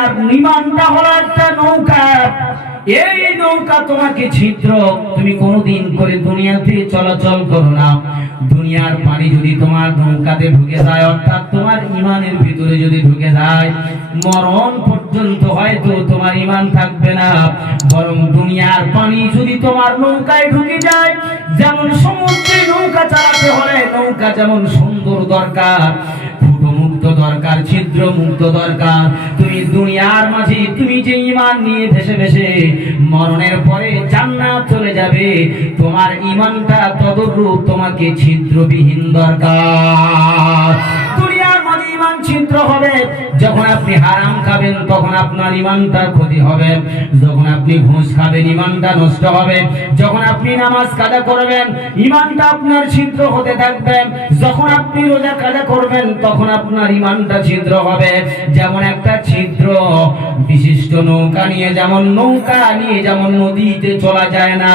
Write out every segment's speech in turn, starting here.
আর ঈমানটা হলো একটা নৌকা। এই নৌকা তোমাকে ছিদ্র, তুমি কোনোদিন করে দুনিয়াতে চলাচল করো না। দুনিয়ার পানি যদি তোমার নৌকাতে ঢুকে যায়, অর্থাৎ তোমার ঈমানের ভিতরে যদি ঢুকে যায়, মরণ পর্যন্ত হয়তো তোমার ঈমান থাকবে না। বরং দুনিয়ার পানি যদি তোমার নৌকায় ঢুকে যায়, যেমন সমুদ্রে নৌকা চালাতে হলে নৌকা যেমন সুন্দর দরকার, মুক্ত দরকার, ছিদ্র মুক্ত দরকার, তুমি দুনিয়ার মাঝে তুমি যে ঈমান নিয়ে ভেসে ভেসে মরণের পরে জান্নাত চলে যাবে, তোমার ঈমানটা তদরূপ তোমাকে ছিদ্রবিহীন দরকার। দুনিয়ার মাঝে ঈমান ছিদ্র হবে, যখন আপনি হারাম খাবেন তখন আপনার ঈমানটার ক্ষতি হবে, যখন আপনি ঘুষ খাবেন ঈমানটা নষ্ট হবে, যখন আপনি নামাজ কাজা করবেন ঈমানটা আপনার ছিদ্র হতে থাকবে, যখন আপনি রোজা কাজা করবেন তখন আপনার ঈমানটা ছিদ্র হবে। যেমন একটা ছিদ্র বিশিষ্ট নৌকা নিয়ে যেমন নদীতে চলা যায় না,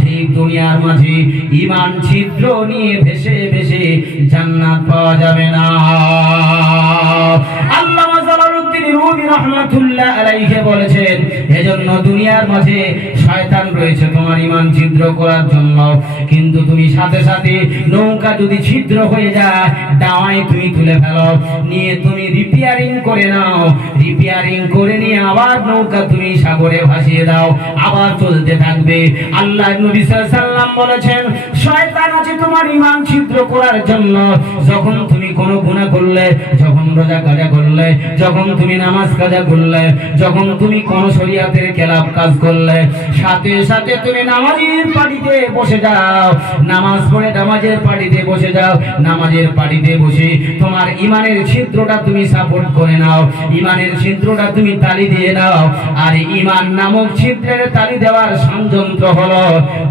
ঠিক দুনিয়ার মাঝে ঈমান ছিদ্র নিয়ে ভেসে ভেসে জান্নাত পাওয়া যাবে না। আল্লামা জালালউদ্দিন রুমি রাহমাতুল্লাহ আলাইহি বলেছেন, এজন্য দুনিয়ার মাঝে শয়তান রয়েছে তোমার ঈমান ছিদ্র করার জন্য। কিন্তু তুমি সাথে সাথে নৌকা যদি ছিদ্র হয়ে যায়, ডাওয়ায় তুমি তুলে ফেলো, নিয়ে তুমি রিপেয়ারিং করে নাও, রিপেয়ারিং করে নিয়ে আবার নৌকা তুমি সাগরে ভাসিয়ে দাও, আবার চলতে থাকবে। আল্লাহ নবী সাল্লাল্লাহু আলাইহি ওয়াসাল্লাম বলেছেন, শয়তান আছে তোমার ঈমান ছিদ্র করার জন্য। যখন তুমি কোনো গুনাহ করলে, যখন রোজা কাজা করলে, যখন তুমি নামাজ কাজা করলে, যখন তুমি কোন শরীয়তের খেলাফ কাজ করলে, সাথে সাথে তুমি নামাজের পাটিতে বসে যাও, নামাজ পড়ে নামাজের পাটিতে বসে যাও, নামাজের পাটিতে বসে তোমার ঈমানের ছিদ্রটা তুমি সাপোর্ট করে নাও, ঈমানের ছিদ্রটা তুমি তালি দিয়ে নাও। আর ঈমান নামক ছিদ্রের তালি দেওয়ার সংযন্ত্র হলো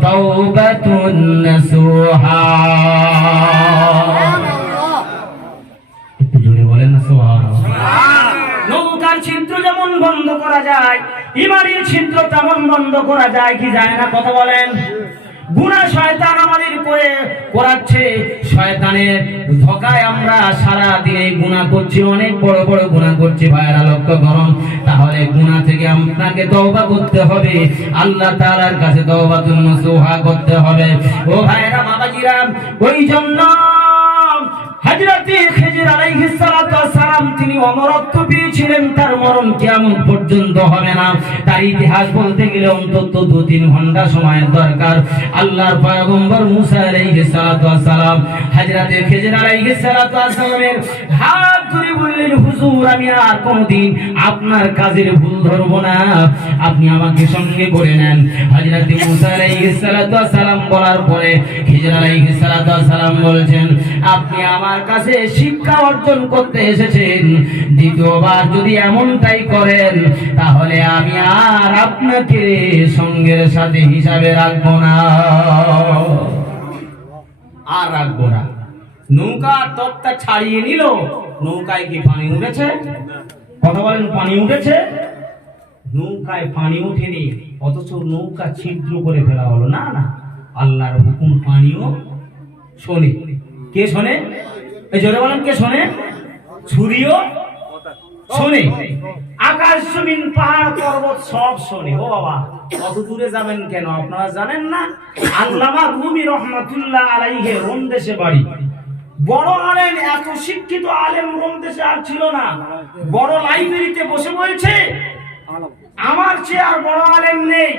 তাওবাতুন নাসুহা। একটু জোরে বলেন না সুবহানাল্লাহ। নৌকার ছিদ্র যেমন বন্ধ করা যায়, ঈমানের ছিদ্র তেমন বন্ধ করা যায় কি যায় না? কথা বলেন। গুনাহ শয়তান আমাদের করাচ্ছে, শয়তানের ধোঁকায় আমরা সারা দিনে গুনাহ করছি, অনেক বড় বড় গুনাহ করছি। ভাইরা লক্ষ্য করুন, তাহলে গুনাহ থেকে আপনাকে তওবা করতে হবে, আল্লাহ তাআলার কাছে তওবাতুন নাসুহা করতে হবে। ও ভাইরা বাবাজিরা, ওই জন্য হযরতে খিজির আলাইহিস সালাতু ওয়াস সালাম তিনি অমরত্ব পেয়েছিলেন, তার মরণ কিয়ামত পর্যন্ত হবে না। তার ইতিহাস বলতে গেলে অন্তত 2-3 ঘন্টা সময়ের দরকার। আল্লাহর পয়গম্বর মুসা আলাইহিস সালাতু ওয়াস সালাম হযরতে খিজির আলাইহিস সালাতু ওয়াস সালামের হাত ধরে বললেন, হুজুর আমি আর কোনদিন আপনার কাজের ভুল ধরব না, আপনি আমাকে সঙ্গে করে নেন। হযরতে মুসা আলাইহিস সালাতু ওয়াস সালাম বলার পরে খিজির আলাইহিস সালাতু ওয়াস সালাম বলছেন, আপনি আমার কাছে শিক্ষা অর্জন করতে এসেছেন, দ্বিতীয়বার যদি এমনটাই করেন তাহলে আমি আর আপনাকে সঙ্গের সাথে হিসাবে রাখবো না, আর রাখবো না। নৌকার তক্তা ছাড়িয়ে নিল, নৌকায় কি পানি উঠেছে? কথা বলেন, পানি উঠেছে? নৌকায় পানি উঠেনি, অথচ নৌকা ছিদ্র করে ফেলা হলো। না না, আল্লাহর হুকুম পানিও শোনে। কে শোনে? এই জোরে বলেন, কে শোনে? ছুরিও শোনে, আকাশ জমিন পাহাড় পর্বত সব শোনে। ও বাবা, কত দূরে যাবেন কেন? আপনারা জানেন না, আল্লামা রুমি রহমাতুল্লাহ আলাইহি রোম দেশে বাড়ি। বড় আলেম, এত শিক্ষিত আলেম রোম দেশে আর ছিল না। বড় লাইব্রেরিতে বসে বলছে, আমার চেয়ে আর বড় আলেম নেই,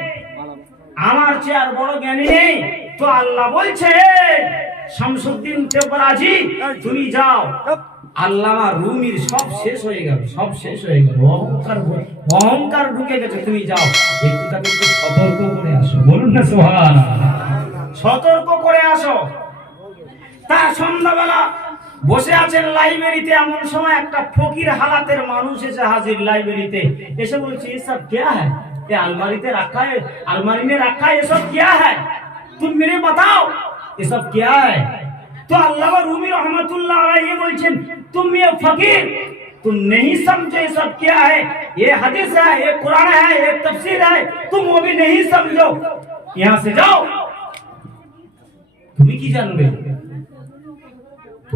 আমার চেয়ে আর বড় জ্ঞানী নেই। তো আল্লাহ বলছে, শামসুদ্দিন তেবরাজি তুমি যাও। আল্লামা রুমির সব শেষ হয়ে গেল, সব শেষ হয়ে গেল, অহংকার ঢুকে গেছে। তুমি যাও, একটু তাকে সতর্ক করে আসো। বলুন না সুবহানাল্লাহ, সতর্ক করে আসো। তা সন্ধ্যাবেলা বসে আছেন লাইব্রেরিতে, এমন সময় একটা ফকির হালাতের মানুষ এসে হাজির লাইব্রেরিতে। এসে বলছে, এসব क्या है? ये अलमारीতে रखा है, अलमारी में रखा है, ये सब क्या है? तुम मेरे बताओ ये सब क्या है? तो अल्लामा रूमी रहमतुल्लाह अलैहि बोलছেন, तुम ये फकीर, तुम नहीं समझे ये सब क्या है? ये हदीस है, ये कुरान है, ये तफसीर है, तुम वो भी नहीं समझो, यहाँ से जाओ। তুমি কি জানবে?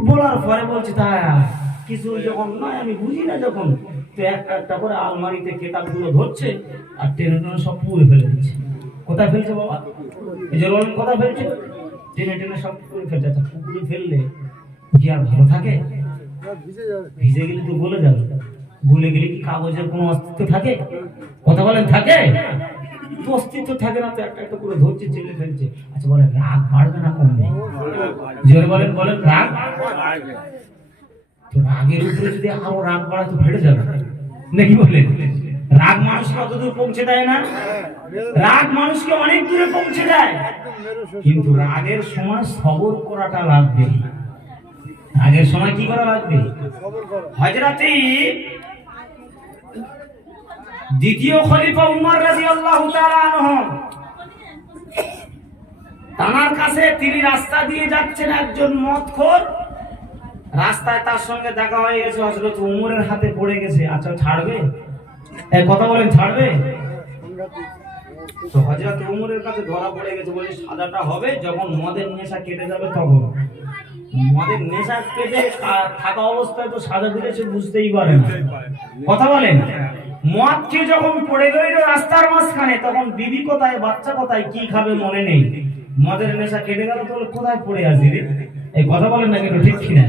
বলার পরে বলছে, তা কিছু যখন নয় আমি বুঝি না, যখন তো একটা একটা করে আলমারিতে কেতাবগুলো ধরছে আর টেনে টেনে সব পুড়ে ফেলে দিচ্ছে। কোথায় ফেলছে বাবা? এই যে বলেন কোথায় ফেলছে? টেনে টেনে সব পুড়ে ফেলছে। আচ্ছা পুকুরে ফেললে কি আর ভালো থাকে? ভিজে গেলে তো গলে যাবে। গলে গেলে কি কাগজের কোনো অস্তিত্ব থাকে? কথা বলেন থাকে? তো অস্তিত্ব থাকে না, তো একটা একটা করে ধরছে, চেলে ফেলছে। আচ্ছা বলেন রাগ বাড়বে না কমবে? জোরে বলেন, বলেন রাগ। তো রাগের উপরে যদি আরো রাগ বাড়ায় তো ফেটে যাবে নাকি বলেন? রাগ মানুষকে অতদূর পৌঁছে দেয় না? রাগ মানুষকে অনেক দূরে পৌঁছে দেয়, কিন্তু রাগের সময় সবর করাটা লাগবে। রাগের সময় কি করা লাগবে? হযরতে দ্বিতীয় খলিফা উমর রাদিয়াল্লাহু তাআলা আনহু, তার কাছে তিনি রাস্তা দিয়ে যাচ্ছেন, একজন মদখোর রাস্তায় তার সঙ্গে দেখা হয়ে গেছে, হযরত উমরের হাতে পড়ে গেছে। আচ্ছা ছাড়বে? এই কথা বলেন, ছাড়বে? তো হযরত উমরের কাছে ধরা পড়ে গেছে, বলে সাজাটা হবে যখন মদের নেশা কেটে যাবে তখন। মদের নেশা কেটে থাকা অবস্থায় তো সাজা দিলে সে বুঝতেই পারে না। কথা বলেন? মদ খেয়ে যখন পড়ে গেল রাস্তার মাঝখানে, তখন বিবি কোথায়, বাচ্চা কোথায়, কি খাবে মনে নেই। মদের নেশা কেটে গেল তো কোথায় পড়ে আছি রে? এই কথা বলেন না কেন, ঠিক কিনা?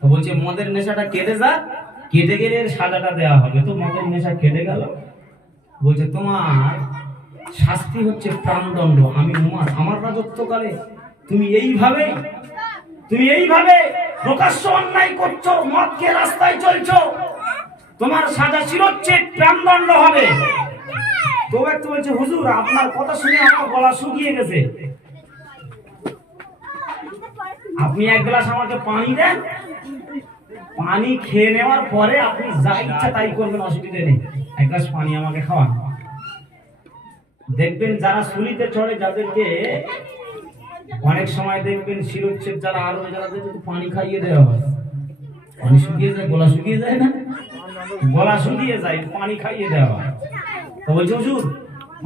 তো বলছে মদের নেশাটা কেটে যা, কেটে গেলে এর সাজাটা দেওয়া হবে। তো মদের নেশা কেটে গেল, বলছে তোমার শাস্তি হচ্ছে প্রাণদণ্ড। আমি উমর, আমার রাজত্বকালে তুমি এইভাবে প্রকাশ্য অন্যায় করছো, মদকে রাস্তায় চলছো, তোমার সাজা ছিল হচ্ছে প্রাণদণ্ড হবে। তো একটু বলছে হুজুর আপনার কথা শুনে আমার গলা শুকিয়ে গেছে, আপনি এক গ্লাস আমাকে পানি দেন, পানি খেয়ে নেওয়ার পরে আপনি যা ইচ্ছা তাই করবেন, অসুবিধা নেই, এক গ্লাস পানি আমাকে খাওয়ান। দেখবেন যারা সুলিতে চড়ে, যাদেরকে অনেক সময় দেখবেন শিরোচ্ছেদ যারা আরো যারা পানি খাইয়ে দেওয়া হয়, পানি শুকিয়ে যায়, গলা শুকিয়ে যায় না? গলা শুকিয়ে যায়, পানি খাইয়ে দেওয়া হয়। তো বলছে হুজুর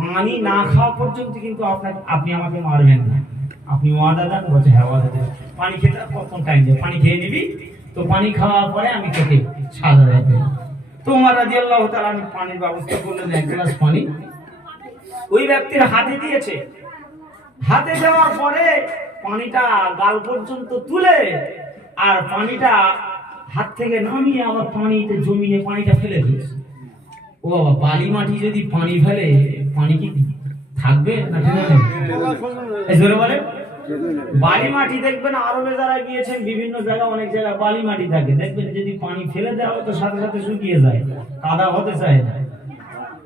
পানি না খাওয়া পর্যন্ত কিন্তু আপনি আমাকে মারবেন না, আপনি ওয়াদা দেন। বলছে হ্যাঁ ওয়াদা দেন। পানি খেতে কখন টাইম দেয়? পানি খেয়ে নিবি, তো পানি খাওয়ার পরে আমি তোকে সাজা দেব। তো উমর রাদিয়াল্লাহু তাআলা পানির ব্যবস্থা করলেন, এক গ্লাস পানি ওই ব্যক্তির হাতে দিয়েছে। হাতে দেওয়ার পরে পানিটা গাল পর্যন্ত তুলে আর পানিটা হাত থেকে নামিয়ে আবার পানিতে জমিয়ে পানিটা ফেলে দিয়েছে। ও বাবা, বালি মাটি যদি পানি ফেলে, পানি কি থাকবে না? জোরে বলে। বালি মাটি দেখবেন আরবে যারা গিয়েছেন বিভিন্ন জায়গায়, অনেক জায়গায় বালি মাটি থাকে, দেখবেন যদি পানি ফেলে দেওয়া হয় তো সাথে সাথে শুকিয়ে যায়, কাদা হতে চায় না।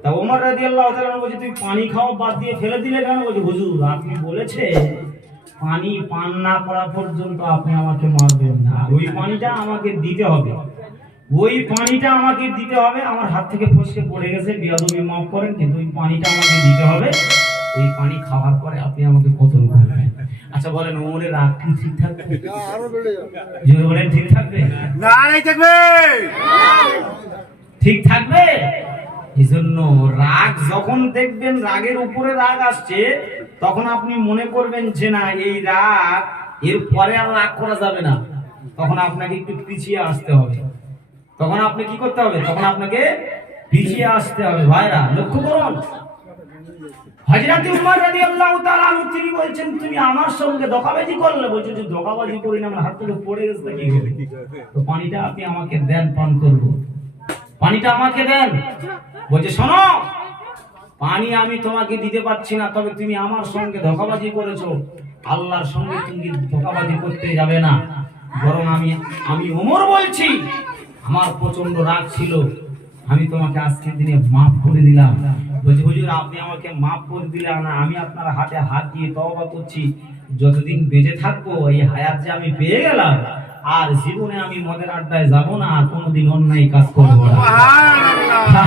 তা ওমর রাদিয়াল্লাহু তাআলা বলছে তুই পানি খাওয়া বাদ দিয়ে ফেলে দিলে কেন? বলছে হুজুর আপনি বলেছে পানি পান না করা পর্যন্ত আপনি আমাকে মারবেন না, ওই পানিটা আমাকে দিতে হবে, ওই পানিটা আমাকে দিতে হবে। আমার হাত থেকে ফসকে পড়ে গেছে, বেয়াদবি মাফ করেন, কিন্তু ওই পানিটা আমাকে দিতে হবে, ওই পানি খাওয়ার পরে আপনি আমাকে কতল করবেন। আচ্ছা বলেন ওমরের রাগ কি ঠিক থাকবে? জোরে বলেন ঠিক থাকবে না? ঠিক থাকবে। এই জন্য রাগ যখন দেখবেন রাগের উপরে রাগ আসছে, তখন আপনি মনে করবেন যে না এই রাগ, এর পরে আর রাগ করা যাবে না, তখন আপনাকে একটু পিছিয়ে আসতে হবে। তখন আপনি কি করতে হবে? তখন আপনাকে পিছিয়ে আসতে হবে। ভাইরা লক্ষ্য করুন, হযরত উমর রাদিয়াল্লাহু তাআলা তিনি বলছেন তুমি আমার সঙ্গে ধোঁকাবাজি করলে। বলছে যে ধোঁকাবাজি করি না, আমার হাত থেকে পড়ে গেছে, কি হবে? তো পানিটা আপনি আমাকে দেন, পান করব, পানিটা আমাকে দেন। বলছে শোনো, পানি আমি তোমাকে দিতে পারছি না, তবে তুমি আমার সঙ্গে ধোঁকাবাজি করেছো, আল্লাহর সঙ্গে তুমি ধোঁকাবাজি করতে যাবে না, বরং আমি ওমর বলছি, আমার প্রচন্ড রাগ ছিল, আমি তোমাকে আজকের দিনে মাফ করে দিলাম। বলছি হুজুর আপনি আমাকে মাফ করে দিলেন না, আমি আপনার হাতে হাত দিয়ে তওবা করছি, যতদিন বেঁচে থাকবো এই হায়াত যে আমি পেয়ে গেলাম, আর জীবনে আমি মদের আড্ডায় যাব না, আর কোনোদিন অন্যায় কাজ করব না।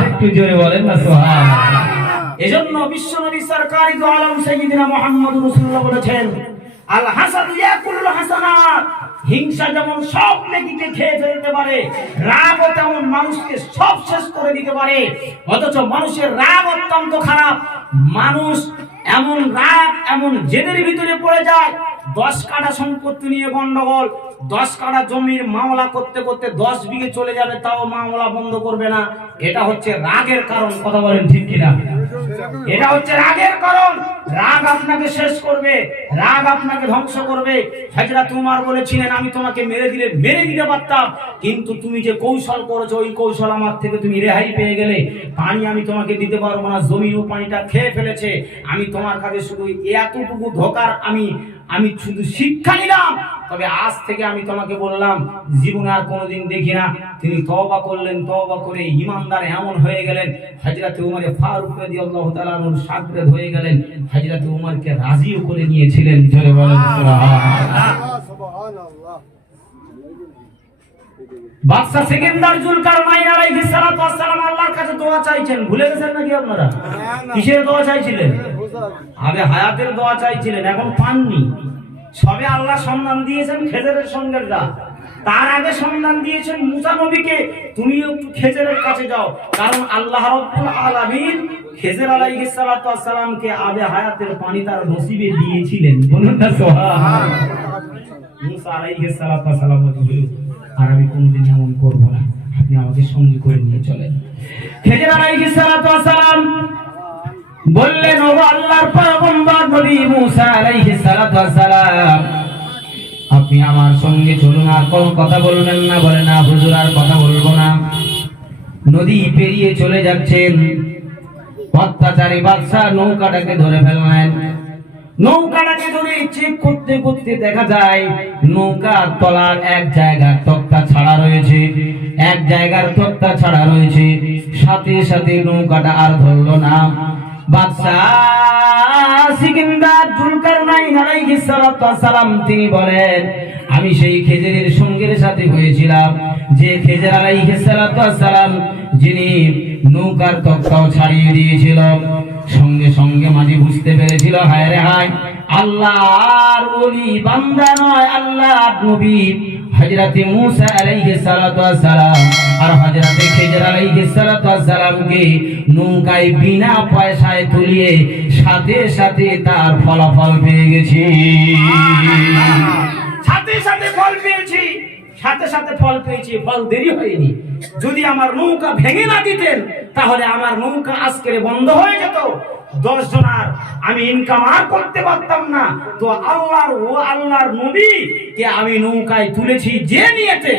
একটু জোরে বলেন না সুবহানাল্লাহ। এজন্য বিশ্বনবী সরকারি দু আলম সাইয়্যিদিনা মুহাম্মদুর রাসূলুল্লাহ বলেছেন আল হাসাদু ইয়াকুলুল হাসানাত, হিংসা যেমন সব নেকিকে খেয়ে ফেলতে পারে, রাগও তেমন মানুষকে সব শেষ করে দিতে পারে। অথচ মানুষের রাগ অত্যন্ত খারাপ, মানুষ এমন রাগ এমন জেদের ভিতরে পড়ে যায়, 10 কাঠা সম্পত্তি নিয়ে গন্ডগোল, 10 কাঠা জমির মামলা করতে করতে 10 বিঘে চলে যাবে, তাও মামলা বন্ধ করবে না। এটা হচ্ছে রাগের কারণ। কথা বলেন ঠিক কিনা? এটা হচ্ছে রাগের কারণ। রাগ আপনাকে শেষ করবে, রাগ আপনাকে ধ্বংস করবে। হযরত উমর বলেছিলেন, আমি তোমাকে মেরে দিতে পারতাম, কিন্তু তুমি যে কৌশল করেছো ওই কৌশল আমার থেকে তুমি রেহাই পেয়ে গেলে। পানি আমি তোমাকে দিতে পারবো না, জমিও পানিটা খেয়ে ফেলেছে। আমি তোমার কাছে শুধু এতটুকু ধোকার আমি শুধু শিক্ষা নিলাম। তবে আজ থেকে আমি তোমাকে বললাম, জীবনে আর কোনোদিন দেখি না। তিনি তওবা করলেন, তওবা করে ইমানদার এমন হয়ে গেলেন, হযরত উমর ফারুক রাদিয়াল্লাহু তাআলা আনহু শাগরেদ হয়ে গেলেন। হযরত উমরকে রাজিও করে নিয়েছিলেন। জোরে বলেন সুবহানাল্লাহ। বাদশা সেকেন্দার জুলকারনাইন আলাইহিস সালাতু ওয়াস সালাম আল্লাহর কাছে দোয়া চাইছেন। ভুলে গেছেন নাকি আপনারা? কিসের দোয়া চাইছিলেন? আগে হায়াতের দোয়া চাইছিলেন, এখন পাননি। সবে আল্লাহ সম্মান দিয়েছেন খেজরের সঙ্গেরা, তার আগে সম্মান দিয়েছেন মুসা নবীকে, তুমি একটু খেজরের কাছে যাও। কারণ আল্লাহ রাব্বুল আলামিন খেজর আলাইহিস সালাতু ওয়াস সালামকে আবে হায়াতের পানি তার নসিবে দিয়েছিলেন। বলুন না সুবহান। মুসা আলাইহিস সালাতু ওয়াস সালাম বলেন, আর আমি কোনদিন এমন করব না, আপনি আমাকে সঙ্গী করে নিয়ে চলেন। খেজর আলাইহিস সালাতু ওয়াস সালাম বললেন, ও আল্লাহর পয়গম্বর নবী মুসা আলাইহিস সালাতু ওয়াস সালাম, আপনি আমার সঙ্গে চলুন, আর কোন কথা বলবেন না। বলে, না হুজুর, আর কথা বলবো না। নদী পেরিয়ে চলে যাচ্ছেন, অত্যাচারী বাদশা নৌকাটাকে ধরে ফেললেন। নৌকাটাকে ধরে চেক করতে করতে দেখা যায় নৌকার তলার এক জায়গার তক্তা ছাড়া রয়েছে, এক জায়গার তক্তা ছাড়া রয়েছে। সাথে সাথে নৌকাটা আর ধরলো না। বাদশা সিকিন্দার জুলকারনাইন আলাইহিস সালাতু ওয়াস সালাম তিনি বলেন, আমি সেই খেজরের সঙ্গের সাথে হয়েছিলাম, যে খেজর আলাইহিস সালাতু ওয়াস সালাম যিনি নৌকার তক্তাও ছাড়িয়ে দিয়েছিল। সঙ্গে সঙ্গে মাঝি বুঝতে পেরেছিল, হায় রে হায়, আল্লাহর ওলি বান্দা নয়, আল্লাহর নবী হযরত মুসা আলাইহিস সালাতু ওয়াস সালাম আর হযরত খেজর আলাইহিস সালাতু ওয়াস সালামকে নৌকায় বিনা পয়সায় তুলিয়ে সাথে সাথে তার ফলাফল পেয়ে গেছি। সাথে সাথে ফল পেয়েছি, সাথে সাথে ফল পেয়েছি, ফল দেরি হয়নি। যদি আমার নৌকা ভেঙে না দিতেন তাহলে আমার নৌকা আজকে বন্ধ হয়ে যেত, 10 জনার আমি ইনকাম আর করতে পারতাম না। তো আল্লাহর নবী কে আমি নৌকায় তুলেছি যে নিয়তে,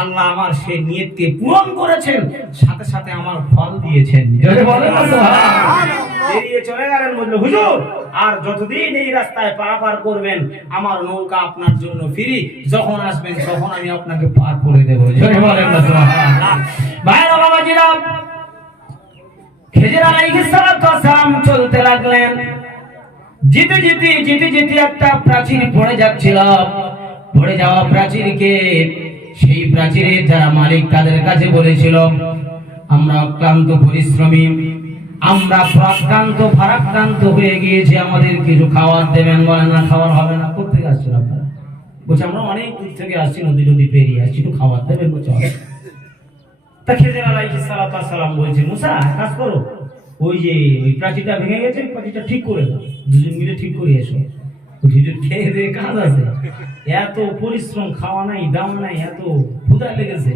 আল্লাহ আমার সেই নিয়তকে পূরণ করেছেন, সাথে সাথে আমার ফল দিয়েছেন। জোরে বলেন সুবহানাল্লাহ। বেরিয়ে চলে গেলেন, বলল, হুজুর আর যতদিন এই রাস্তায় পারাপার করবেন আমার নৌকা আপনার জন্য ফ্রি, যখন আসবেন তখন আমি আপনাকে পার করে দেব। জোরে বলেন সুবহানাল্লাহ। ভাইরা বাবাজিরা, খেজর আলাইহিস সালাতু ওয়াস সালাম চলতে লাগলেন। যেতে যেতে একটা প্রাচীর পড়ে যাচ্ছিল। পড়ে যাওয়া প্রাচীরকে সেই প্রাচীরের যারা মালিক তাদের কাছে বলেছিল, আমরা অক্লান্ত পরিশ্রমী, আমরা ফারাক্রান্ত হয়ে গিয়েছি, আমাদের কিছু খাবার দেবেন। বলে, না খাবার হবে না। কোথেকে আসছেন আপনারা? বলছে, আমরা অনেক দূর থেকে আসছি, নদী পেরিয়ে আসছি, একটু খাবার দেবেন। বলছে, তা খেজর আলাইহিস সালাতু ওয়াস সালাম বলছে, মুসা কাজ করো, ওই যে ওই প্রাচীরটা ভেঙে গেছে, ওই প্রাচীরটা ঠিক করে দাও, দুজন মিলে ঠিক করে এসো। খেয়ে দিয়ে কাজ আছে, এত পরিশ্রম, খাওয়া নাই, দাম নাই, এত ক্ষুধা লেগেছে,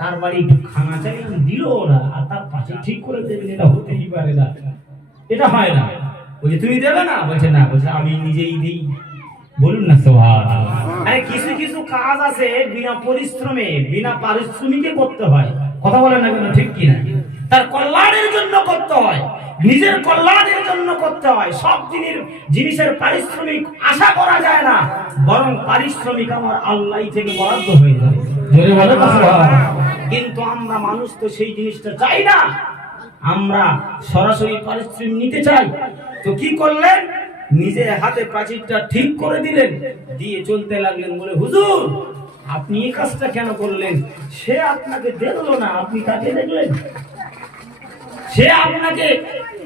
তার বাড়ি একটু খানা চাইলাম, দিল ওরা, আর তার পাশে ঠিক করে দেবেন, এটা হতেই পারে না, এটা হয় না। বলছে, তুমি দেবে না? বলছে, না। বলছে, আমি নিজেই দিই। বলুন না সুবহানাল্লাহ। আরে কিছু কিছু কাজ আছে বিনা পরিশ্রমে, বিনা পারিশ্রমিকে করতে হয়। কথা বলেন না কেন? ঠিক কিনা? তার কল্যাণের জন্য করতে হয়, নিজের কল্যাণের জন্য করতে হয়। সব জিনিসের পারিশ্রমিক আশা করা যায় না, বরং পারিশ্রমিক আমার আল্লাহ থেকে বরাদ্দ হয়ে যায়। জোরে বলেন সুবহানাল্লাহ। কিন্তু আমরা মানুষ তো সেই জিনিসটা চাই না, আমরা সরাসরি পারিশ্রমিক নিতে চাই। তো কি করলেন? নিজের হাতে প্রাচীরটা ঠিক করে দিলেন, দিয়ে চলতে লাগলেন। বলে, হুজুর আপনি এই কাজটা কেন করলেন? সে আপনাকে দেখলো না, আপনি তাকে দেখলেন। সে আপনাকে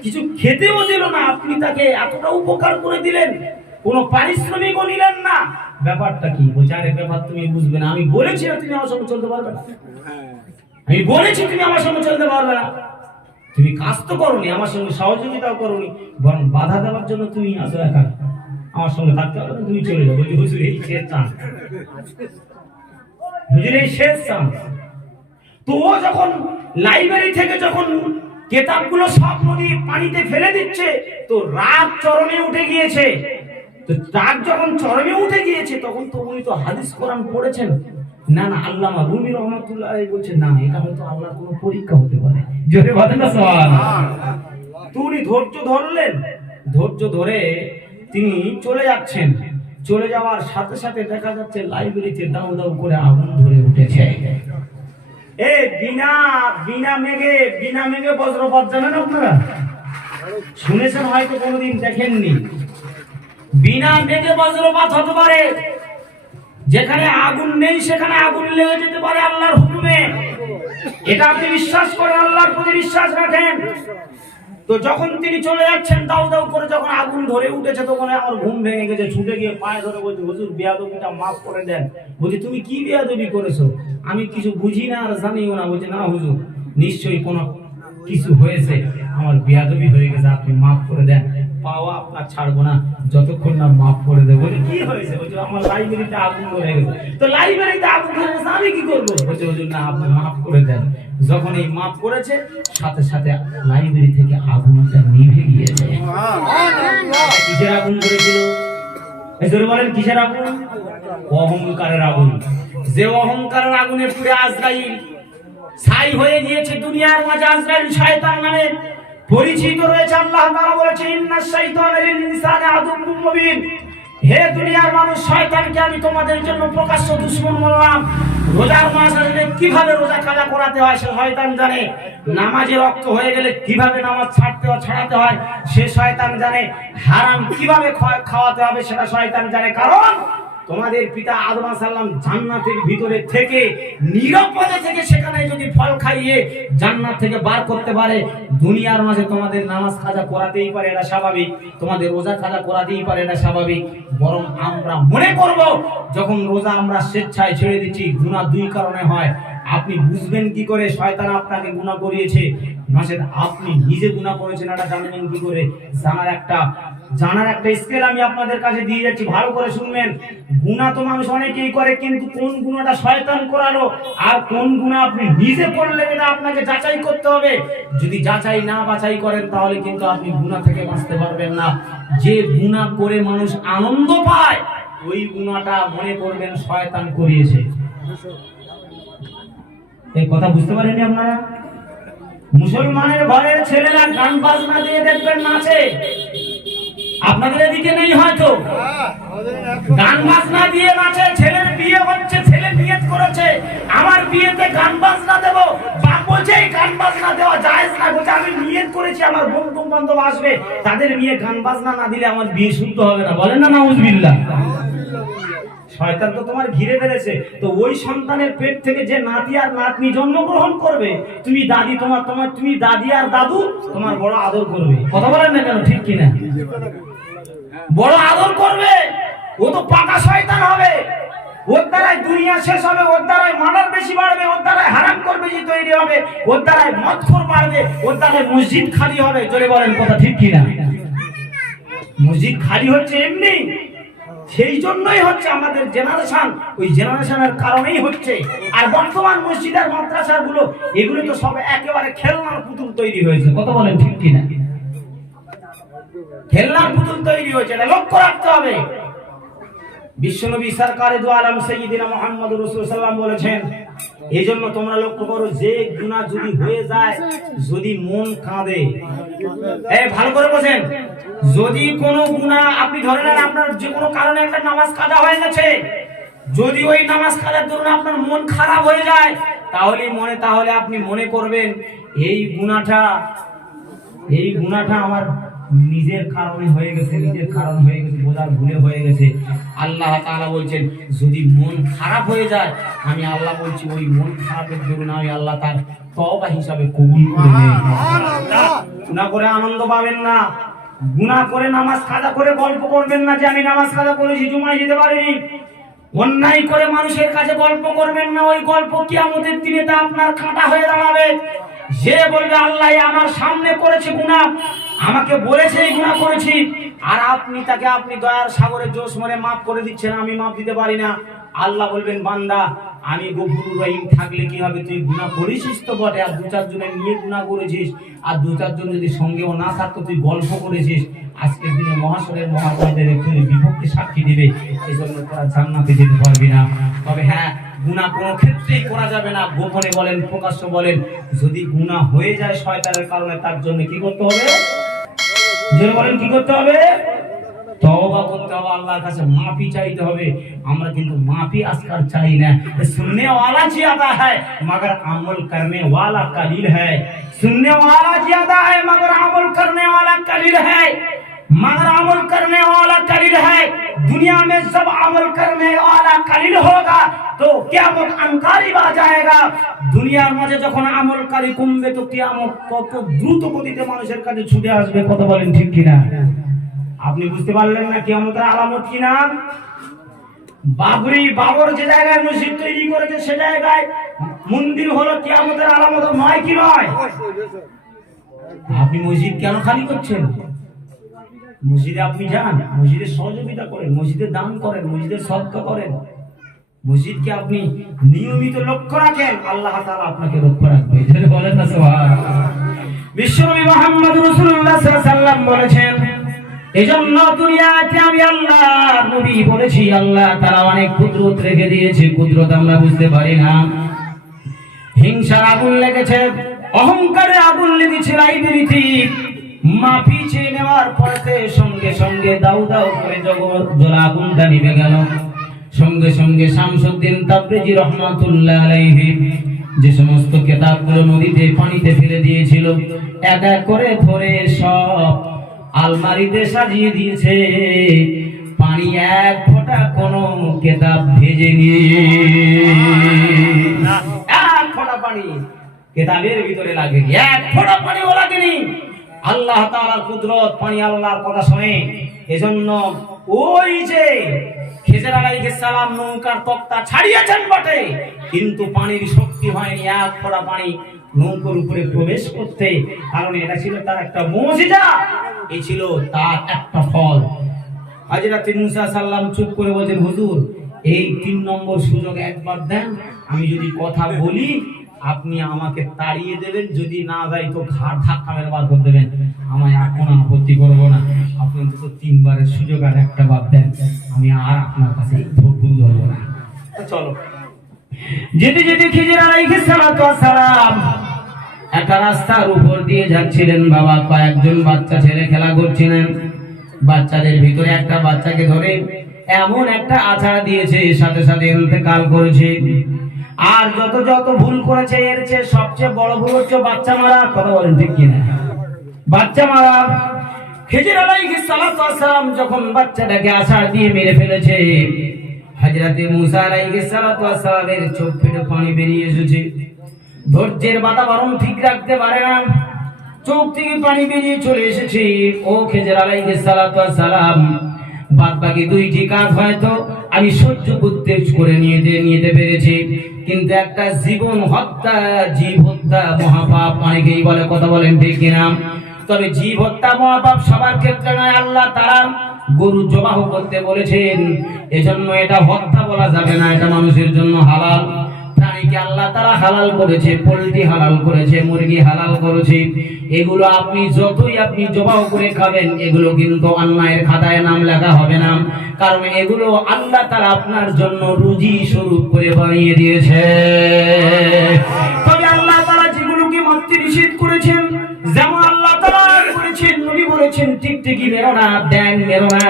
কিছু খেতেও দিল না, আপনি তাকে এতটা উপকার করে দিলেন, কোনো পারিশ্রমিকও নিলেন না। ব্যাপারটা কি? বলছে, আরে ব্যাপার তুমি বুঝবে না, আমি বলেছি না তুমি আমার সঙ্গে চলতে পারবে না, আমি বলেছি তুমি আমার সঙ্গে চলতে পারবে না। তুমি কাজ তো করোনি, আমার সঙ্গে সহযোগিতাও করোনি, বরং বাধা দেওয়ার জন্য তুমি আসো একা। আমার সঙ্গে থাকতে হবে না, তুমি চলে যাও। বলছি হুজুর এই শেষ চান্স, হুজুর এই শেষ চান্স। তো ও যখন লাইব্রেরি থেকে যখন কেতাবগুলো সব নদী পানিতে ফেলে দিচ্ছে, তো রাগ চরমে উঠে গিয়েছে। তো রাগ যখন চরমে উঠে গিয়েছে, তখন তো উনি তো হাদিস কোরআন পড়েছেন। না না, আল্লামা রুমি রহমাতুল্লাহ আলাইহি বলছেন না, এটা হয়তো আল্লাহর কোনো পরীক্ষা হতে পারে। জোরে বলেন না সুবহানাল্লাহ। তো উনি ধৈর্য ধরলেন, ধৈর্য ধরে তিনি চলে যাচ্ছেন। চলে যাওয়ার সাথে সাথে দেখা যাচ্ছে লাইব্রেরিতে দাউ দাউ করে আগুন ধরে উঠেছে। বিনা মেঘে বজ্রপাত, জানেন আপনারা? শুনেছেন হয়তো, কোনোদিন দেখেননি। বিনা মেঘে বজ্রপাত হতে পারে, যেখানে আগুন নেই সেখানে আগুন লেগে যেতে পারে আল্লাহর হুকুমে। এটা আপনি বিশ্বাস করেন, আল্লাহর প্রতি বিশ্বাস রাখেন। তো যখন তিনি চলে যাচ্ছেন দাউ দাউ করে, যখন আগুন ধরে উঠেছে, তখন আমার ঘুম ভেঙে গেছে। ছুটে গিয়ে পায়ে ধরে বলছি, হুজুর বেয়াদবিটা মাফ করে দেন। বলছি তুমি কি বেয়াদবি করেছো? আমি কিছু বুঝি না আর জানিও না। বলছে না হুজুর, নিশ্চয়ই কোনো কিছু হয়েছে, আমার বেয়াদবি হয়ে গেছে, আপনি মাফ করে দেন। পাওয়া আপনার ছাড়বো না যতক্ষণ না মাফ করে দেবো। বলে কি হয়েছে? বলছে আমার লাইব্রেরিতে আগুন ধরে গেছে। তো লাইব্রেরিতে আগুন ধরে গেছে, আমি কি করবো? বলছে হুজুর না, আপনি মাফ করে দেন। যখন এই মাফ করেছে, সাথে সাথে লাইব্রেরি থেকে আগুনটা নিভে গিয়েছে। কিসের আগুন ধরেছিল? এজন্য বলেন কিসের আগুন? অহংকারের আগুন। যে অহংকারের আগুনে পুড়ে আজরাইল ছাই হয়ে গিয়েছে। দুনিয়ার মাঝে আজরাইল শয়তান নামে পরিচিত রয়েছে। আল্লাহ তাআলা বলেছেন, ইন্নাশ শাইতানা লিল ইনসানি আদুউম মুবিন। হে দুনিয়ার মানুষ, শয়তানকে আমি তোমাদের জন্য প্রকাশ্য দুশমন বললাম। রোজার মাস আসলে কিভাবে রোজা কাজা করাতে হয় সে শয়তান জানে। নামাজে রক্ত হয়ে গেলে কিভাবে নামাজ ছাড়াতে হয় সে শয়তান জানে। হারাম কিভাবে খাওয়াতে হবে সেটা শয়তান জানে। কারণ তোমাদের পিতা আদম আলাইহিস সালাম জান্নাতের ভিতরে থেকে নিরাপদে থেকে সেখানে যদি ফল খাইয়ে জান্নাত থেকে বার করতে পারে, দুনিয়ার মাঝে তোমাদের নামাজ কাজা করাতেই পারে, এটা স্বাভাবিক। তোমাদের রোজা কাজা করাতেই পারে, এটা স্বাভাবিক। বরং আমরা মনে করব, যখন রোজা আমরা স্বেচ্ছায় ছেড়ে দিচ্ছি, গুনাহ দুই কারণে হয়। আপনি বুঝবেন কি করে শয়তান আপনাকে গুনাহ করিয়েছে? মাসে আপনি নিজে গুনাহ করেছেন, এটা জানবেন কি করে? জানার একটা স্কেল আমি আপনাদের কাছে দিয়ে যাচ্ছি, ভালো করে শুনবেন। গুনাহ তো মানুষ অনেকেই করে, কিন্তু কোন গুনাহটা শয়তান করালো আর কোন গুনাহ আপনি নিজে করলেন, এটা আপনাকে যাচাই করতে হবে। যদি যাচাই না বাছাই করেন, তাহলে কিন্তু আপনি গুনাহ থেকে বাঁচতে পারবেন না। যে গুনাহ করে মানুষ আনন্দ পায়, ওই গুনাহটা মনে করবেন শয়তান করিয়েছে। এই কথা বুঝতে পারেননি আপনারা? মুসলমানের ঘরের ছেলেরা গান বাজনা দিয়ে দেখবেন নাচে, আপনাদের এদিকে নেই হয়তো। গান বাজনা দিয়ে নাচে, ছেলের বিয়ে হচ্ছে, ছেলে নিয়ত করেছে আমার বিয়েতে গান বাজনা দেব, বাপ বলছে এই গান বাজনা দেওয়া জায়েজ না। বলছে আমি নিয়ত করেছি আমার বন্ধু বান্ধব আসবে, তাদের বিয়ে গান বাজনা না দিলে আমার বিয়ে শুদ্ধ হবে না। বলেন না নাউজুবিল্লাহ। শয়তান তো তোমার ঘিরে ফেলেছে। তো ওই সন্তানের পেট থেকে যে নাতি আর নাতনি জন্মগ্রহণ করবে, তুমি দাদি আর দাদু তোমার বড় আদর করবে। কথা বলেন না কেন, ঠিক কিনা? বড় আদর করবে। ও তো পাকা শয়তান হবে। ওর দ্বারাই দুনিয়া শেষ হবে, ওর দ্বারাই মার্ডার বেশি বাড়বে, ওর দ্বারাই হারাম করবে যে তৈরি হবে, ওর দ্বারাই মদখোর বাড়বে, ওর দ্বারাই মসজিদ খালি হবে। জোরে বলেন কথা ঠিক কিনা? মসজিদ খালি হচ্ছে এমনি, সেই জন্যই হচ্ছে আমাদের জেনারেশন, ওই জেনারেশনের কারণেই হচ্ছে। আর বর্তমান মসজিদ আর মাদ্রাসা গুলো, এগুলো তো সব একেবারে খেলনার পুতুল তৈরি হয়েছে। কথা বলেন ঠিক কিনা? খেলনার পুতুল তৈরি হয়েছে, এটা লক্ষ্য রাখতে হবে। বিশ্বনবী সরকারে দু আলম সাইয়্যিদিনা মুহাম্মদুর রাসূলুল্লাহ সাল্লাল্লাহু আলাইহি ওয়াসাল্লাম বলেছেন, এই জন্য তোমরা লক্ষ্য করো, যে গুনাহ যদি হয়ে যায়, যদি মন কাঁদে, ভালো করে বোঝেন, যদি কোনো গুনাহ আপনি ধরে নেন আপনার যে কোনো কারণে একটা নামাজ কাজা হয়ে গেছে, যদি ওই নামাজ কাজার দরুন আপনার মন খারাপ হয়ে যায়, তাহলে আপনি মনে করবেন এই গুনাহটা আমার নিজের কারণে হয়ে গেছে, বোঝার ভুলে হয়ে গেছে। আল্লাহ তাআলা বলছেন, যদি মন খারাপ হয়ে যায়, আমি আল্লাহ বলছি ওই মন খারাপের দরুন আমি আল্লাহ তার তওবা হিসাবে কবুল করে নেই। গুনাহ করে আনন্দ পাবেন না, গুনাহ করে নামাজ কাজা করে গল্প করবেন না যে আমি নামাজ কাজা করেছি, জুমায় যেতে পারিনি। অন্যায় করে মানুষের কাছে গল্প করবেন না, ওই গল্প কিয়ামতের দিনে তা আপনার কাঁটা হয়ে দাঁড়াবে। যে বলবে আল্লাহ আমার সামনে করেছে গুনাহ, আমাকে বলেছে এই গুনাহ করেছি, আর আপনি তাকে আপনি দয়ার সাগরে জোশ মনে মাফ করে দিচ্ছেন, আমি মাফ দিতে পারি না। আল্লাহ বলবেন, বান্দা আমি গফুরুর রহিম থাকলে কি হবে, তুই গুনাহ করেছিস তো বটে, আর দু চারজনের নিয়ে গুনাহ করেছিস, আর দু চারজন যদি সঙ্গেও না থাকতো তুই গল্প করেছিস, আজকের দিনে মহাশরের মহাপদের তুই বিপক্ষে সাক্ষী দিবে, এই জন্য তোরা জান্নাতে যেতে পারবি না। তবে হ্যাঁ, গুনাহ কোনো ক্ষেত্রেই করা যাবে না, গোপনে বলেন প্রকাশ্য বলেন। যদি গুনাহ হয়ে যায় শয়তানের কারণে, তার জন্য কি করতে হবে? যারা বলেন কি করতে হবে? তওবা করতে হবে, আল্লাহর কাছে মাফি চাইতে হবে। আমরা কিন্তু মাফি আজকাল চাই না। सुनने वाला ज्यादा है मगर अमल करने वाला कलील है। सुनने वाला ज्यादा है मगर अमल करने वाला कलील है। मगर अमल करने वाला कलील है। दुनिया में सब अमल करने वाला कलील होगा तो कियामत अनकारीब आ जाएगा। দুনিয়ার মাঝে যখন আমলকারী কমবে তো কিয়ামত কত দ্রুত গতিতে মানুষের কাছে ছুটে আসবে। কথা বলেন ঠিক কিনা? আপনি বুঝতে পারলেন না কিয়ামতের আলামত কি না? বাবর যে জায়গায় মসজিদ তৈরি করেছে সে জায়গায় মন্দির হলো কিয়ামতের আলামত নয় কি নয়? আপনি মসজিদ কেন খালি করছেন? মসজিদে আপনি যান, মসজিদে সহযোগিতা করেন, মসজিদে দান করেন, মসজিদে সদকা করেন, মসজিদকে আপনি নিয়মিত লক্ষ্য রাখেন, আল্লাহ তাআলা আপনাকে লক্ষ্য রাখবে। এটা বলেন না সুবহানাল্লাহ। বিশ্বনবী মুহাম্মদ রাসূলুল্লাহ সাল্লাল্লাহু আলাইহি ওয়াসাল্লাম বলেছেন, এজন্য দুনিয়াতে আমি আল্লাহ নবী বলেছি, আল্লাহ তাআলা অনেক কুদরত রেখে দিয়েছে, কুদরত আমরা বুঝতে পারি না। হিংসার আগুন লেগেছে, অহংকারের আগুন লেগেছে, রাজনীতি মাফি চেয়ে নেওয়ার পরে সঙ্গে সঙ্গে দাউ দাউ করে জগৎ জ্বলা আগুনটা নিভে গেল। সঙ্গে সঙ্গে শামসুদ্দিন তাবরিজি রহমাতুল্লাহ আলাইহি যে সমস্ত কিতাবগুলো নদীতে পানিতে ফেলে দিয়েছিল, এক এক করে ধরে সব আলমারিতে সাজিয়ে দিয়েছে। পানি এক ফোঁটা কোন কিতাব ভেজেনি, এক ফোঁটা পানি কিতাবের ভিতরে লাগেনি, এক ফোঁটা পানিও লাগেনি। আল্লাহ তাআলার কুদরত, পানি আল্লাহর কথা শুনে। এজন্য ওই যে খিজির আলাইহিস সালাম নৌকার তক্তা ছাড়িয়েছেন বটে, কিন্তু পানির শক্তি হয়নি এক ফোঁটা পানি নৌকার উপরে প্রবেশ করতে, কারণ এটা ছিল তার একটা মুজিজা, এই ছিল তার একটা ফল। হযরত মুসা সাল্লাম চুপ করে বলেন, হুজুর এই 3 নম্বর সুযোগ একবার দেন, আমি যদি কথা বলি আপনি আমাকে তাড়িয়ে দেবেন, যদি না যাই তো ঘাড় ধাক্কা মেরে বার করে দেবেন, আমায় এখন আপত্তি করব না, আপনি অন্তত 3 বারের সুযোগ আর একটা বার দেন, আমি আর আপনার কাছে ভুল ধরবো না। চলো। যেতে যেতে খিজির আলাইহিস সালাম একটা রাস্তার উপর দিয়ে যাচ্ছিলেন। বাবা কয়েকজন বাচ্চা ছেলে খেলা করছিলেন, বাচ্চাদের ভিতরে একটা বাচ্চাকে ধরে এমন একটা আছাড় দিয়েছে, সাথে সাথে ইন্তেকাল করেছে। আর যত যত ভুল করেছে এর চেয়ে সবচেয়ে বড় ভুল হচ্ছে বাচ্চা মারা। কথা বলেন ঠিক কিনা? বাচ্চা মারা। খিজির আলাইহিস সালাম যখন বাচ্চাটাকে আছাড় দিয়ে মেরে ফেলেছে, হযরত মুসা আলাইহিস সালামের চোখ ফেটে পানি বেরিয়ে এসেছে। ধৈর্যের বাতাবরণ ঠিক রাখতে পারে না, চোখ থেকে পানি বেরিয়ে চলে এসেছে। ও খিজির আলাইহিস সালাম, বাদ বাকি 2টি কাজ হয়তো আমি সহ্য করতে করে নিতে পেরেছি, কিন্তু একটা জীবন হত্যা, জীব হত্যা মহাপাপ অনেকেই বলে। কথা বলেন ঠিক কিনা? তবে জীব হত্যা মহাপাপ সবার ক্ষেত্রে নয়। আল্লাহ তাআলা গরু জবাহ করতে বলেছেন, এজন্য এটা হত্যা বলা যাবে না, এটা মানুষের জন্য হালাল। প্রাণীকে আল্লাহ তাআলা হালাল করেছে, পোল্ট্রি হালাল করেছে, মুরগি হালাল করেছে। এগুলো আপনি যতই আপনি জবাহ করে খাবেন, এগুলো কিন্তু অন্যায়ের খাতায় নাম লেখা হবে না, কারণ এগুলো আল্লাহ তাআলা আপনার জন্য রুজি স্বরূপ করে বানিয়ে দিয়েছে। তবে আল্লাহ তাআলা যেগুলোকে মারতে নিষেধ করেছেন, যেমন আল্লাহ তাআলা বলেছেন, নবী বলেছেন, টিকটিকি মেরো না, ব্যাঙ মেরো না,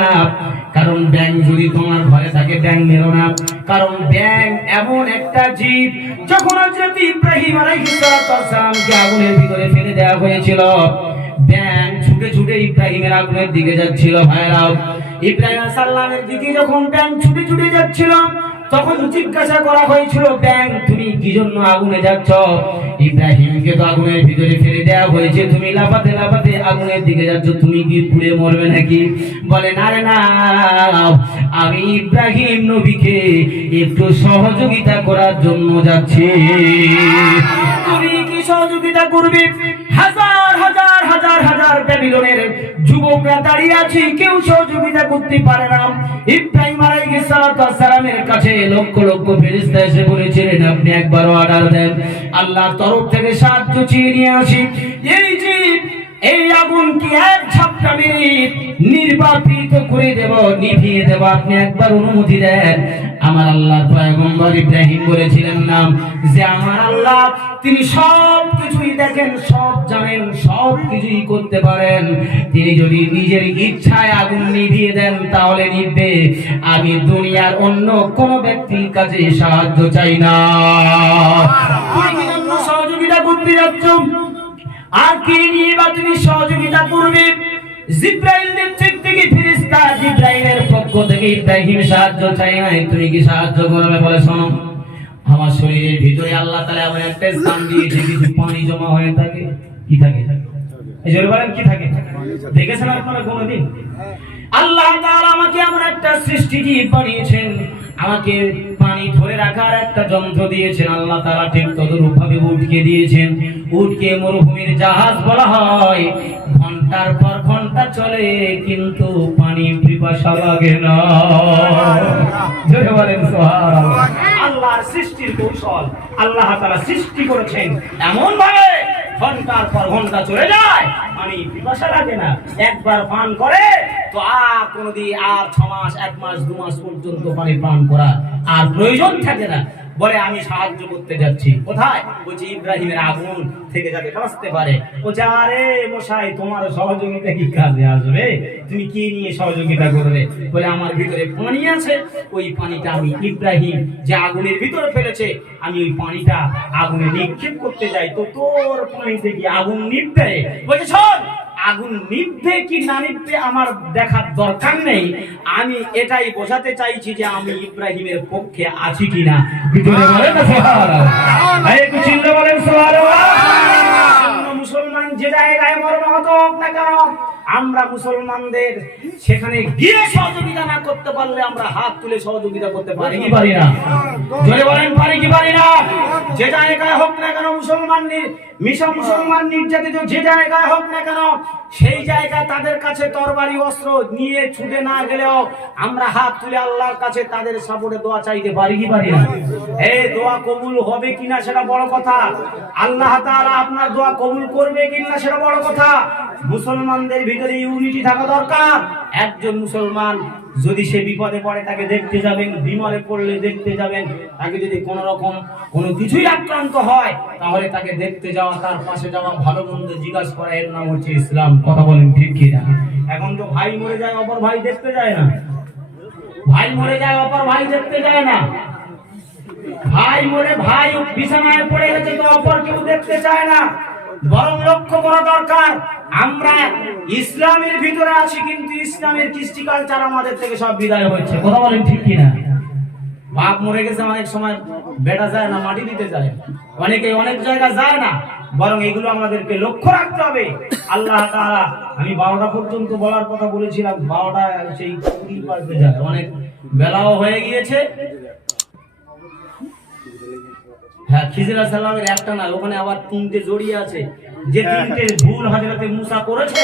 কারণ ব্যাঙ যদি তোমার ঘরে থাকে ব্যাঙ মেরো না, কারণ ব্যাঙ এমন একটা জীব, যখন হযরত ইব্রাহিম আলাইহিস সালামকে আগুনের ভিতরে ফেলে দেওয়া হয়েছিল, ব্যাঙ ছুটে ছুটে ইব্রাহিমের আগুনের দিকে যাচ্ছিল। ভাইরা, ইব্রাহিম সাল্লামের দিকে যখন ব্যাঙ ছুটে ছুটে যাচ্ছিল, তখন জিজ্ঞাসা করা হয়েছিল, ব্যাঙ তুমি কি জন্য আগুনে যাচ্ছ? ইব্রাহিমকে তো আগুনের ভিতরে ফেলে দেওয়া হয়েছে, তুমি লাফাতে লাফাতে আগুনের দিকে যাচ্ছ, তুমি কি পুড়ে মরবে নাকি? বলে না রে না, আমি ইব্রাহিম নবীকে একটু সহযোগিতা করার জন্য যাচ্ছি। তুমি কি সহযোগিতা করবে? হাজার হাজার হাজার হাজার ব্যাবিলনের যুবকরা দাঁড়িয়ে আছে, কেউ সহযোগিতা করতে পারে না। ইব্রাহিম আলাইহিস সালামের কাছে লক্ষ লক্ষ ফেরেশতা এসে বলেছিলেন, আপনি একবার অর্ডার দেন, আল্লাহর তরফ থেকে সাহায্য চেয়ে নিয়ে আসি। এই আগুনকে এক ঝাপটা মেরে নির্বাপিত করে দেব, নিভিয়ে দেব, আপনি একবার অনুমতি দেন। আমার আল্লাহর পয়গম্বর ইব্রাহিম বলেছিলেন না যে আমার আল্লাহ তিনি সব কিছুই দেখেন, সব জানেন, সব কিছুই করতে পারেন। তিনি যদি নিজের ইচ্ছায় আগুন নিভিয়ে দেন তাহলে নিভবে। আমি দুনিয়ার অন্য কোন ব্যক্তির কাছে সাহায্য চাই না। তুমি সহযোগিতা করতে যাচ্ছ, আর কে নিয়ে বা তুমি সহযোগিতা করবে? জিব্রাইলের থেকে ফেরেশতা জিব্রাইলের পক্ষ থেকে ইব্রাহিম সাহায্য চাই না, তুমি কি সাহায্য করবে? বলে শোনো, আমার শরীরের ভিতরে আল্লাহ তাআলা এমন একটা স্থান দিয়েছে, কিছু পানি জমা হয়ে থাকে। কি থাকে? এই জোরে বলেন, কি থাকে? দেখেছেন আপনারা কোনোদিন? আল্লাহ তাআলা আমাকে এমন একটা সৃষ্টি জীব বানিয়েছেন, আমাকে পানি ধরে রাখার একটা যন্ত্র দিয়েছেন। আল্লাহ তাআলা ঠিক তদরূপ ভাবে উটকে দিয়েছেন। উটকে মরুভূমির জাহাজ বলা হয়, ঘন্টার পর ঘন্টা চলে কিন্তু পানি পিপাসা লাগে না। জোরে বলেন সুবহানাল্লাহ। আল্লাহর সৃষ্টির কৌশল, আল্লাহ তাআলা সৃষ্টি করেছেন এমন ভাবে ঘন্টার পর ঘন্টা চলে যায়, পানি পিপাসা লাগে না। একবার পান করে তো আর কোনদিন আর 6 মাস, 1 মাস, 2 মাস পর্যন্ত পানি পান করা আর প্রয়োজন থাকে না। বলে আমি সাহায্য করতে যাচ্ছি। কোথায়? বলছি ইব্রাহিমের আগুন থেকে যাতে বাঁচতে পারে। বলছে আরে মশাই, তোমার সহযোগিতা কি কাজে আসবে? তুমি কি নিয়ে সহযোগিতা করবে? বলে আমার ভিতরে পানি আছে, ওই পানিটা আমি ইব্রাহিম যে আগুনের ভিতরে ফেলেছে, আমি ওই পানিটা আগুনে নিক্ষেপ করতে যাই, তো তোর পানিতে কি আগুন নিভবে? বলছে শোন, আগুন নিভবে কি না নিভবে আমার দেখার দরকার নেই, আমি এটাই বোঝাতে চাইছি যে আমি ইব্রাহিমের পক্ষে আছি কিনা। ভিতরে বলেন না সুবহানাল্লাহ, একটু চিন্তা বলেন সুবহানাল্লাহ। মুসলমান যে জায়গায় মরমহত হোক না কেন, আমরা মুসলমানদের সেখানে গিয়ে সহযোগিতা না করতে পারলে আমরা হাত তুলে সহযোগিতা করতে পারি কি পারি না? জোরে বলেন, পারি কি পারি না? যে জায়গায় হোক না কেন মুসলমান নির্যাতিত যে জায়গায় হোক না কেন, সেই জায়গায় তাদের কাছে তরবারি অস্ত্র নিয়ে ছুটে না গেলেও আমরা হাত তুলে আল্লাহর কাছে তাদের সাপোর্টে দোয়া চাইতে পারি কি পারি না? এই দোয়া কবুল হবে কিনা সেটা বড় কথা, আল্লাহ তাআলা আপনার দোয়া কবুল করবে কিনা সেটা বড় কথা। মুসলমানদের ভিতরে ইউনিটি থাকা দরকার। একজন মুসলমান যদি সে বিপদে পড়ে তাকে দেখতে যাবেন, বিমারে পড়লে দেখতে যাবেন, তাকে যদি কোন রকম কোনো কিছুই আক্রান্ত হয় তাহলে তাকে দেখতে যাওয়া, তার পাশে যাওয়া, ভালো মন্দ জিজ্ঞাসা করা, এর নাম হচ্ছে ইসলাম। কথা বলেন ঠিক কি না? এখন তো ভাই মরে যায় অপর ভাই দেখতে যায় না, ভাই মরে যায় অপর ভাই দেখতে যায় না, ভাই মরে ভাই বিছানায় পড়ে গেছে তো অপর কেউ দেখতে চায় না। বরং লক্ষ্য করা দরকার আমরা ইসলামের ভিতরে আছি কিন্তু ইসলামের কৃষ্টি কালচার আমাদের থেকে সব বিদায় হচ্ছে। কথা বলেন ঠিক কিনা? বাপ মরে গেছে, অনেক সময় বেটা যায় না, মাটি দিতে যায়, অনেকে অনেক জায়গা যায় না, বরং এগুলো আমাদেরকে লক্ষ্য রাখতে হবে। আল্লাহ তাআলা, আমি 12টা পর্যন্ত বলার কথা বলেছিলাম, 12টা সেই 20 বাজতে যায়, অনেক বেলাও হয়ে গিয়েছে। হ্যাঁ, খিজির আলাইহিস সালামের একটা না, ওখানে আবার 3টে জড়িয়ে আছে। যে 3টে ভুল হযরতে মুসা করেছে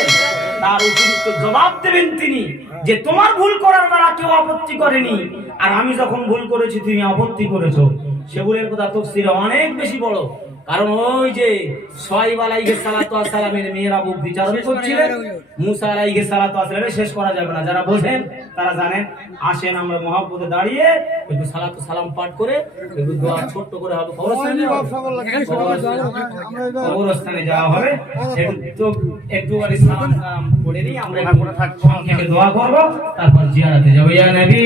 তার উপযুক্ত জবাব দেবেন তিনি, যে তোমার ভুল করার দ্বারা কেউ আপত্তি করেনি, আর আমি যখন ভুল করেছি তুমি আপত্তি করেছো। সেগুলোর কথা তাফসীরে অনেক বেশি বড়, কারণ ওই যে শুআয়ব আলাইহিস সালামের মেয়েরা বুক বিচারণ করছিলেন, মুসা আলাইহিস সালামের শেষ করা যাবে না। যারা বোঝেন তারা জানেন। আসেন আমরা মহব্বতে দাঁড়িয়ে একটু সালাতু সালাম পাঠ করে একটু দোয়া ছোট্ট করে হবে, কবরস্থানে যাওয়া হবে, একটু সালাম পড়ে নিই, আমরা একটু দোয়া করব, তারপর জিয়ারতে যাব। ইয়া নবী